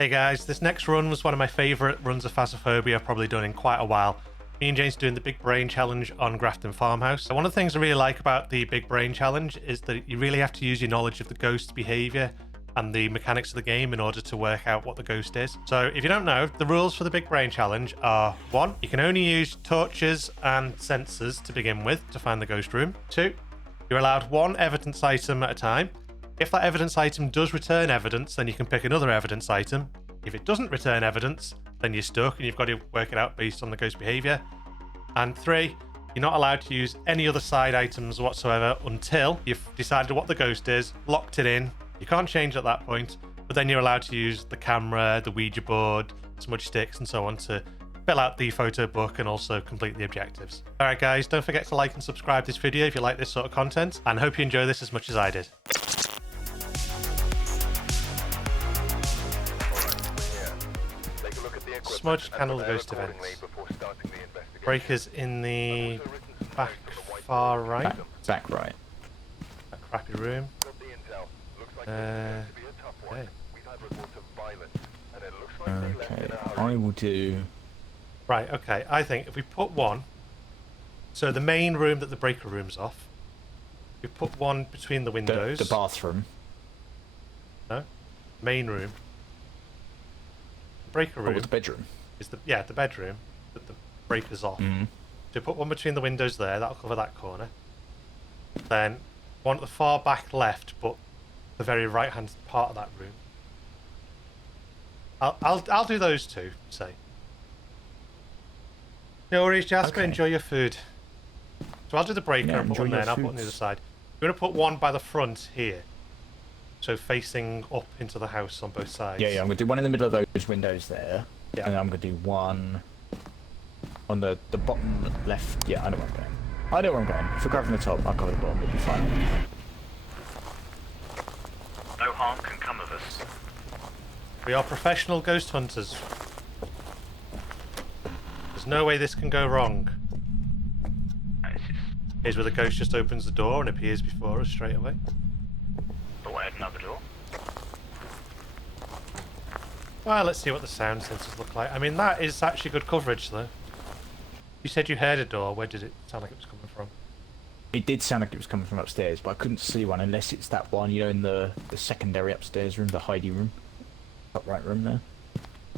Hey guys, this next run was one of my favourite runs of Phasmophobia I've probably done in quite a while. Me and James are doing the Big Brain Challenge on Grafton Farmhouse. One of the things I really like about the Big Brain Challenge is that you really have to use your knowledge of the ghost's behaviour and the mechanics of the game in order to work out what the ghost is. So if you don't know, the rules for the Big Brain Challenge are 1. You can only use torches and sensors to begin with to find the ghost room. 2. You're allowed 1 evidence item at a time. If that evidence item does return evidence, then you can pick another evidence item. If it doesn't return evidence, then you're stuck and you've got to work it out based on the ghost behavior. And 3, you're not allowed to use any other side items whatsoever until you've decided what the ghost is, locked it in. You can't change at that point, but then you're allowed to use the camera, the Ouija board, smudge sticks, and so on to fill out the photo book and also complete the objectives. Alright guys, don't forget to like and subscribe this video if you like this sort of content, and hope you enjoy this as much as I did. Smudge handle the ghost events. Breakers in the back far right. Back right. That crappy room. Okay. Okay, I will do... Right, okay. I think if we put 1... So the main room that the breaker room's off. We put 1 between the windows. The bathroom. No? Main room. Breaker room. Oh, the bedroom. Is the bedroom that the breaker's off. Mm-hmm. So put 1 between the windows there. That'll cover that corner. Then 1 at the far back left, but the very right hand part of that room. I'll do those 2. Say. No worries, Jasper. Okay. Enjoy your food. So I'll do the breaker and put 1 there, and I'll put 1 on the other side. We're gonna put 1 by the front here. So facing up into the house on both sides. Yeah, I'm going to do 1 in the middle of those windows there. Yeah. And then I'm going to do 1 on the bottom left. Yeah, I know where I'm going. I know where I'm going. If we're covering the top, I'll cover the bottom. It'll be fine. No harm can come of us. We are professional ghost hunters. There's no way this can go wrong. Here's where the ghost just opens the door and appears before us straight away. But I had another door. Well, let's see what the sound sensors look like. I mean, that is actually good coverage, though. You said you heard a door. Where did it sound like it was coming from? It did sound like it was coming from upstairs, but I couldn't see one unless it's that one, you know, in the secondary upstairs room, the Heidi room. Top right room there.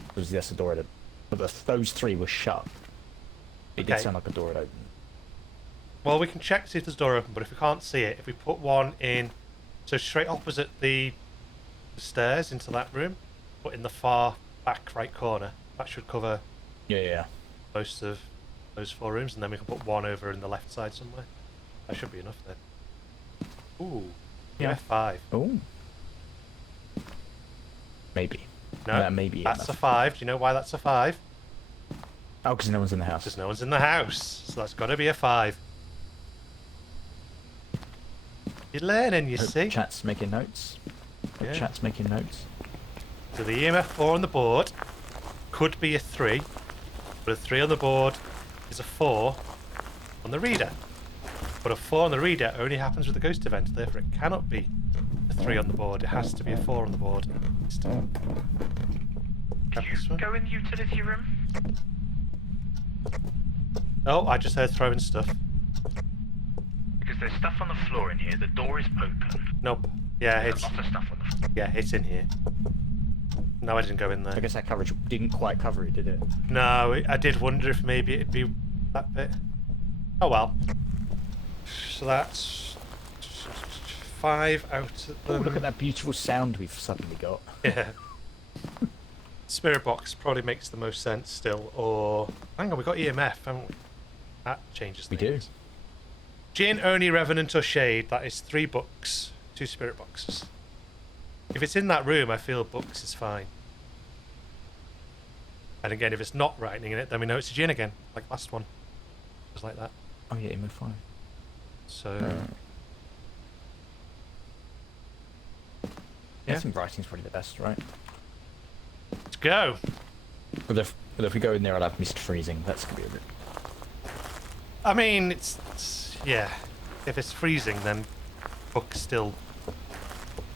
Because that's the door that... But those 3 were shut. It did sound like a door had opened. Well, we can check to see if there's a door open, but if we can't see it, if we put 1 in... So straight opposite the stairs into that room, but in the far back right corner, that should cover Yeah. most of those 4 rooms, and then we can put 1 over in the left side somewhere. That should be enough then. Ooh, Yeah. F5. Oh. Maybe. No, maybe that's a 5. Do you know why that's a 5? Oh, because no one's in the house. Because no one's in the house, so that's got to be a 5. You're learning, you see. Chat's making notes. Yeah. Chat's making notes. So the EMF 4 on the board could be a 3, but a 3 on the board is a 4 on the reader. But a 4 on the reader only happens with the ghost event, therefore it cannot be a 3 on the board. It has to be a 4 on the board. Can you go in the utility room? Oh, I just heard throwing stuff. Because there's stuff on the floor in here. The door is open. Nope. Yeah, There's it's a lot of stuff on the floor. yeah, it's in here. No, I didn't go in there. I guess that coverage didn't quite cover it, did it? No, I did wonder if maybe it'd be that bit. Oh well. So that's 5 out of them. Oh, look at that beautiful sound we've suddenly got. Yeah. Spirit box probably makes the most sense still, or... Hang on, we got EMF, haven't we? That changes things. We do. Gin, Oni, Revenant or Shade, that is 3 books, 2 spirit boxes. If it's in that room, I feel books is fine. And again, if it's not writing in it, then we know it's a Gin again, like last one. Just like that. Oh yeah, MO5. So... I think writing's probably the best, right? Let's go! But if we go in there, I'll have mist freezing. That's gonna be a bit... I mean, it's yeah. If it's freezing, then book's still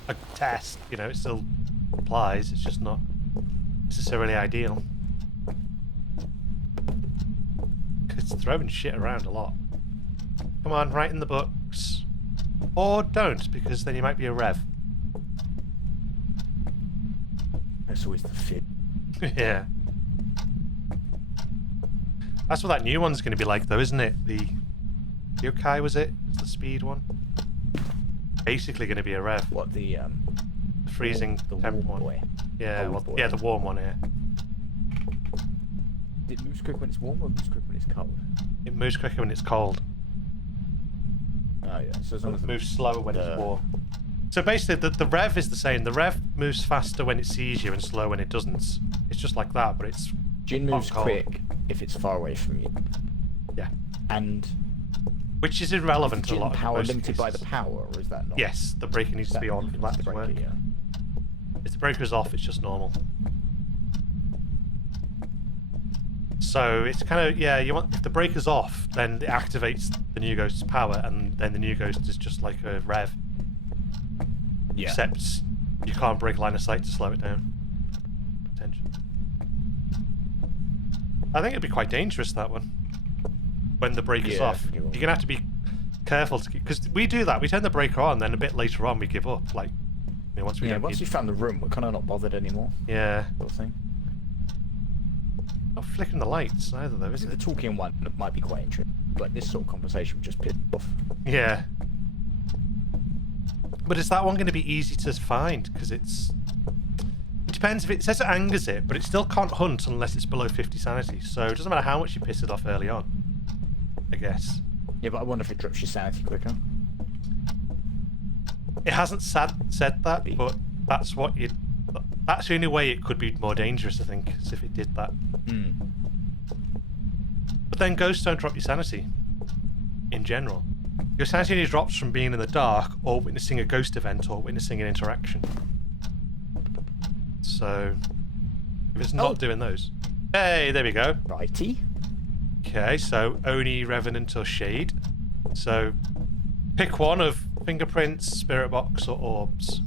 a test. You know, it still applies. It's just not necessarily ideal. It's throwing shit around a lot. Come on, write in the books. Or don't, because then you might be a rev. That's always the fear. Yeah. That's what that new one's going to be like, though, isn't it? The yokai, was it? It's the speed one. Basically going to be a rev. What, the freezing the temp warm one. boy? Yeah, Cold boy. yeah, the warm one here. It moves quick when it's warm or moves quick when it's cold? It moves quicker when it's cold. Oh yeah, so as long as It moves slower when it's warm. So basically, the rev is the same. The rev moves faster when it sees you and slow when it doesn't. It's just like that, but it's Jin moves cold. quick if it's far away from you. Yeah. And which is irrelevant to a Jin lot of power most limited by cases. the power, or is that not? Yes, the breaker needs to be on for that to work. Yeah. If the breaker's off, it's just normal. So it's kind of, yeah, you want, if the breaker's off, then it activates the new ghost's power, and then the new ghost is just like a rev. Yeah. Except you can't break line of sight to slow it down. Attention. I think it'd be quite dangerous, that one. When the breaker's off. You're going to have to be careful to keep, because we do that. We turn the breaker on, then a bit later on we give up. Like, you know, once we once we found the room, we're kind of not bothered anymore. Yeah. Sort of thing. Not flicking the lights either, though, is The it? talking one might be quite interesting. Like this sort of conversation would just piss off. Yeah. But is that one going to be easy to find? Because it's... It depends. If it says it angers it, but it still can't hunt unless it's below 50 sanity. So it doesn't matter how much you piss it off early on, I guess. Yeah, but I wonder if it drops your sanity quicker. It hasn't said that, but that's what you... That's the only way it could be more dangerous, I think, is if it did that. Mm. But then ghosts don't drop your sanity, in general. Your sanity only drops from being in the dark, or witnessing a ghost event, or witnessing an interaction. So, if it's not doing those... Hey, there we go. Righty. Okay, so Oni, Revenant, or Shade. So, pick one of fingerprints, spirit box, or orbs.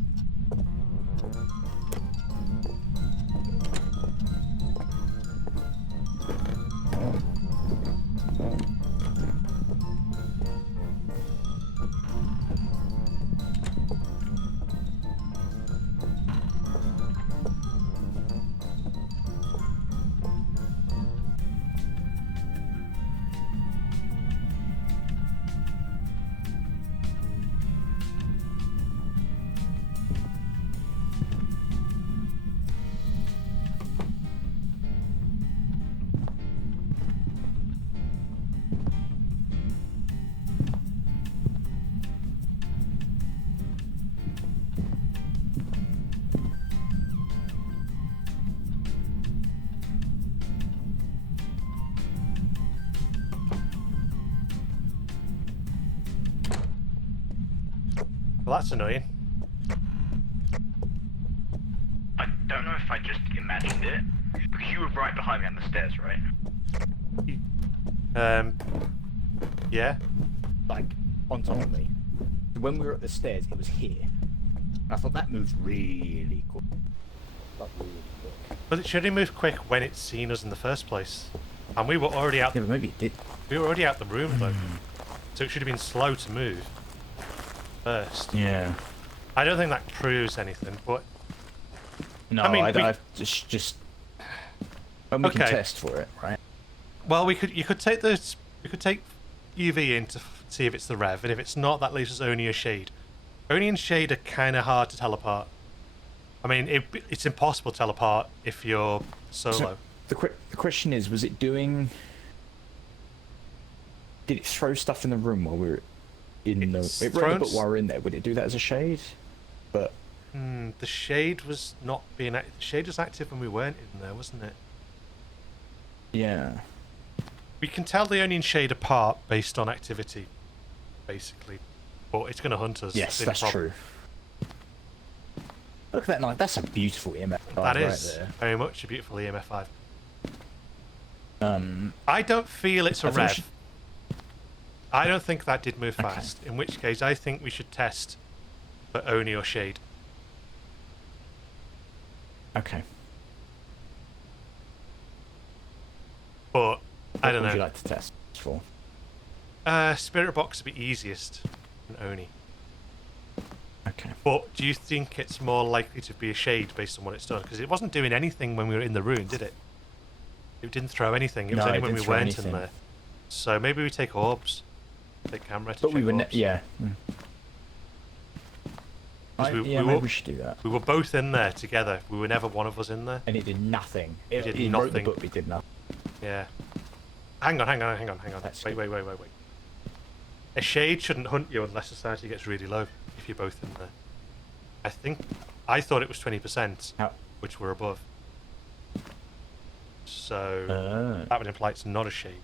Well, that's annoying. I don't know if I just imagined it, because you were right behind me on the stairs, right? Yeah. Like, on top of me. When we were at the stairs, it was here. I thought that moved really quick. Like, really quick. But it should have moved quick when it's seen us in the first place. And we were already out. Yeah, but maybe it did. We were already out the room though, so it should have been slow to move first. Yeah. I don't think that proves anything, but No, I mean, I've just. And we can Okay. test for it, right? well, you could take this. We could take UV in to see if it's the rev, and if it's not, that leaves us Oni or Shade. Oni and Shade are kind of hard to tell apart. I mean, it's impossible to tell apart if you're solo. So, the question is, was it doing... Did it throw stuff in the room while we were in It's the... It thrown wrote, but while we were in there, would it do that as a shade? But... The Shade was not being active. The Shade was active when we weren't in there, wasn't it? Yeah. We can tell the Oni and Shade apart based on activity, basically. But it's going to hunt us. Yes, in that's problem. true. Look at that knife. That's a beautiful EMF That right is there. very much a beautiful EMF 5. Um, I don't feel it's a I think we rev. should- I don't think that did move Okay. fast. In which case, I think we should test for Oni or Shade. okay. but I don't What would you know. like to test for? Spirit box would be easiest in Oni. Okay. But do you think it's more likely to be a shade based on what it's done? Because it wasn't doing anything when we were in the room, did it? It didn't throw anything. It was No, only it when we didn't throw weren't anything. in there. So maybe we take orbs. Take camera to But check we were, orbs. yeah. We Maybe we should do that. We were both in there together. We were never one of us in there. And it did nothing. It did wrote the nothing. book, but it did nothing. Yeah. Hang on. That's Wait. A shade shouldn't hunt you unless society gets really low if you're both in there. I thought it was 20%, How? which we're above. So that would imply it's not a shade.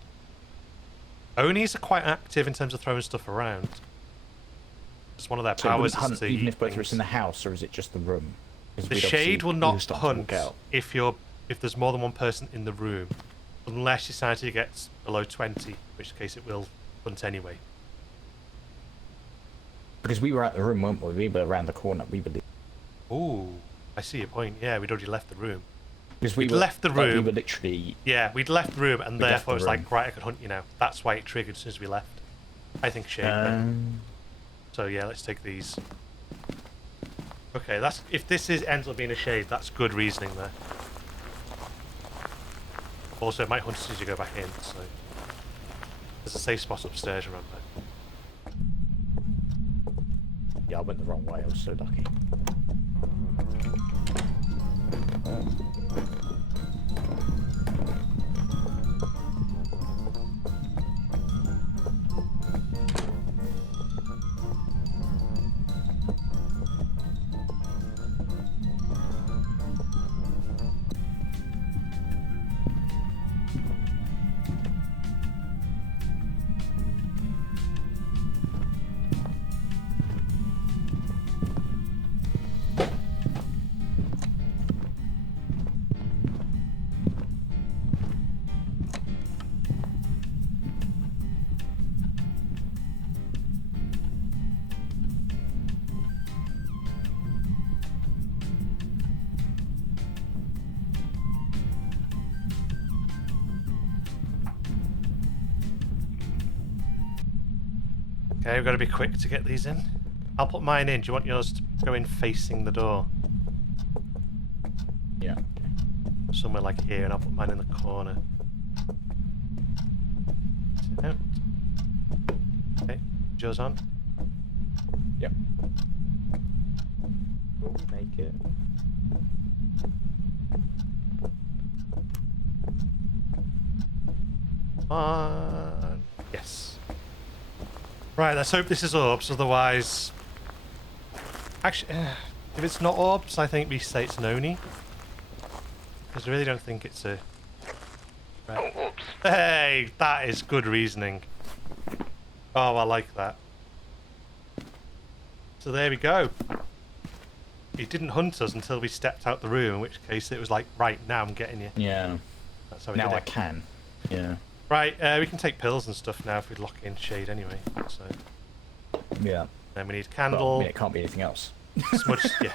Onis are quite active in terms of throwing stuff around. It's one of their So it powers. wouldn't Is hunt to even eat if both of us things. in the house, or is it just the room? 'Cause The we'd shade obviously- will we not were starting to hunt walk out. if there's more than one person in the room, unless your sanity gets below 20, in which case it will hunt anyway. Because we were at the room, weren't we? We were around the corner, we believe. Ooh, I see your point. Yeah, we'd already left the room. Because We'd left the like, we room. were literally... Yeah, we'd left the room, and We left therefore the it's like, room. right, I could hunt you now. That's why it triggered as soon as we left. I think shade. then. So yeah, let's take these. Okay, that's if this ends up being a shade, that's good reasoning there. Also, it might hunt as soon as you go back in, so there's a safe spot upstairs. Remember. Yeah, I went the wrong way, I was so lucky. Okay, we've got to be quick to get these in. I'll put mine in. Do you want yours to go in facing the door? Yeah. Somewhere like here, and I'll put mine in the corner. Out. Okay, yours on. Yep. We'll make it. On. Yes. Right, let's hope this is orbs, otherwise... Actually, if it's not orbs, I think we say it's an Oni. Because I really don't think it's a... Right. Oh, oops. Hey, that is good reasoning. Oh, I like that. So there we go. He didn't hunt us until we stepped out the room, in which case it was like, right, now I'm getting you. Yeah. That's how we Now did I it. can. Yeah. Right, we can take pills and stuff now if we lock in shade anyway. So Yeah. then we need Well, candle, I mean, it can't be anything else. smudge, yeah,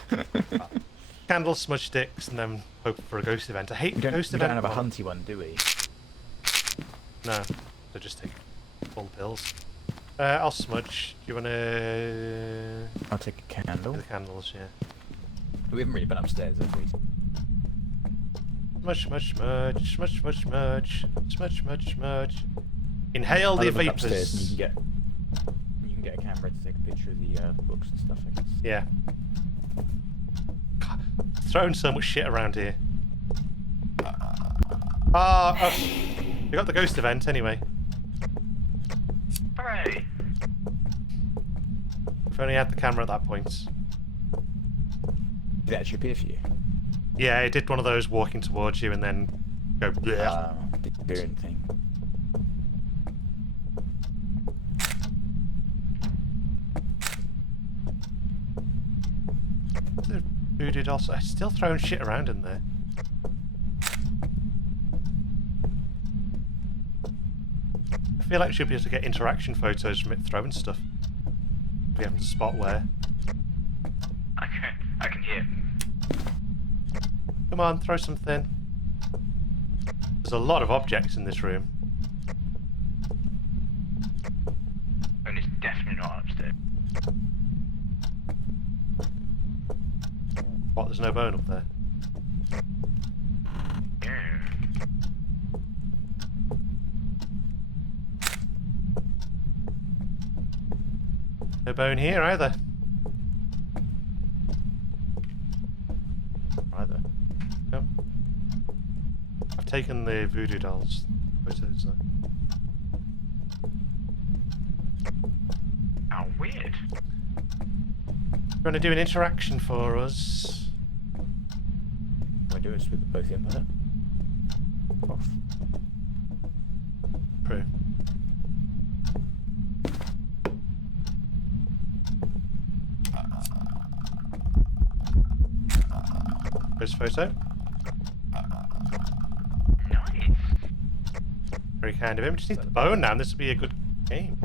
candle, smudge sticks, and then hope for a ghost event. I hate We don't, ghost we event. don't have a one. hunty one, do we? No, so just take full pills. I'll smudge. Do you want to I'll take a candle. the candles? Yeah. We haven't really been upstairs, have we? Smudge, smudge, smudge, smudge, smudge, smudge, smudge, smudge, smudge. Inhale the I'll look upstairs and vapors. you can get a camera to take a picture of the books and stuff, I guess. Yeah. God, throwing so much shit around here. Oh, we got the ghost event anyway. Hooray! If only had the camera at that point. Did it actually appear for you? Yeah, it did one of those walking towards you and then go bleh. The appearing thing. Who did also? Still throwing shit around in there. I feel like we should be able to get interaction photos from it throwing stuff. We haven't to spot where. I can hear. Come on, throw something. There's a lot of objects in this room. And it's definitely not upstairs. What, there's no bone up there? Yeah. No bone here either. Either. Nope. I've taken the voodoo dolls photos though. How weird. You want to do an interaction for us? I do is with both in there. Off. True. First photo. Nice. Very kind of him. Just need the bone now and this will be a good game.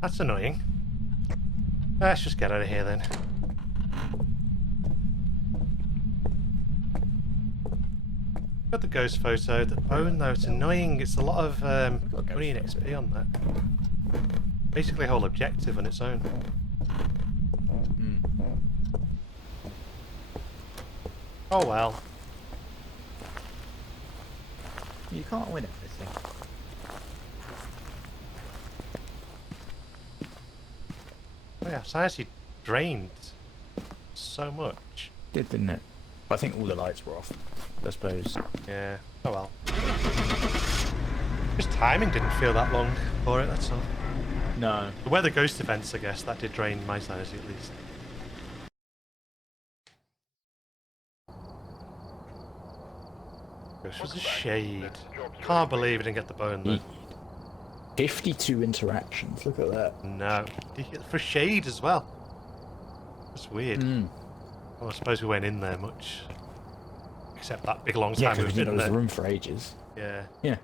That's annoying. Let's just get out of here then. Got the ghost photo. The bone though, it's annoying. It's a lot of money and XP on that. Basically a whole objective on its own. Oh well. You can't win everything. Oh yeah, so I actually drained so much. Didn't it? I think all the lights were off, I suppose. Yeah. Oh well. Just timing didn't feel that long for it, that's all. No. The weather ghost events, I guess, that did drain my sanity at least. Ghost was a shade. Can't believe I didn't get the bone though. 52 interactions, look at that. No. For shade as well. That's weird. Well, I suppose we went in there much. Except that big long time Yeah, we because were there in was there. room for ages. Yeah. Yeah.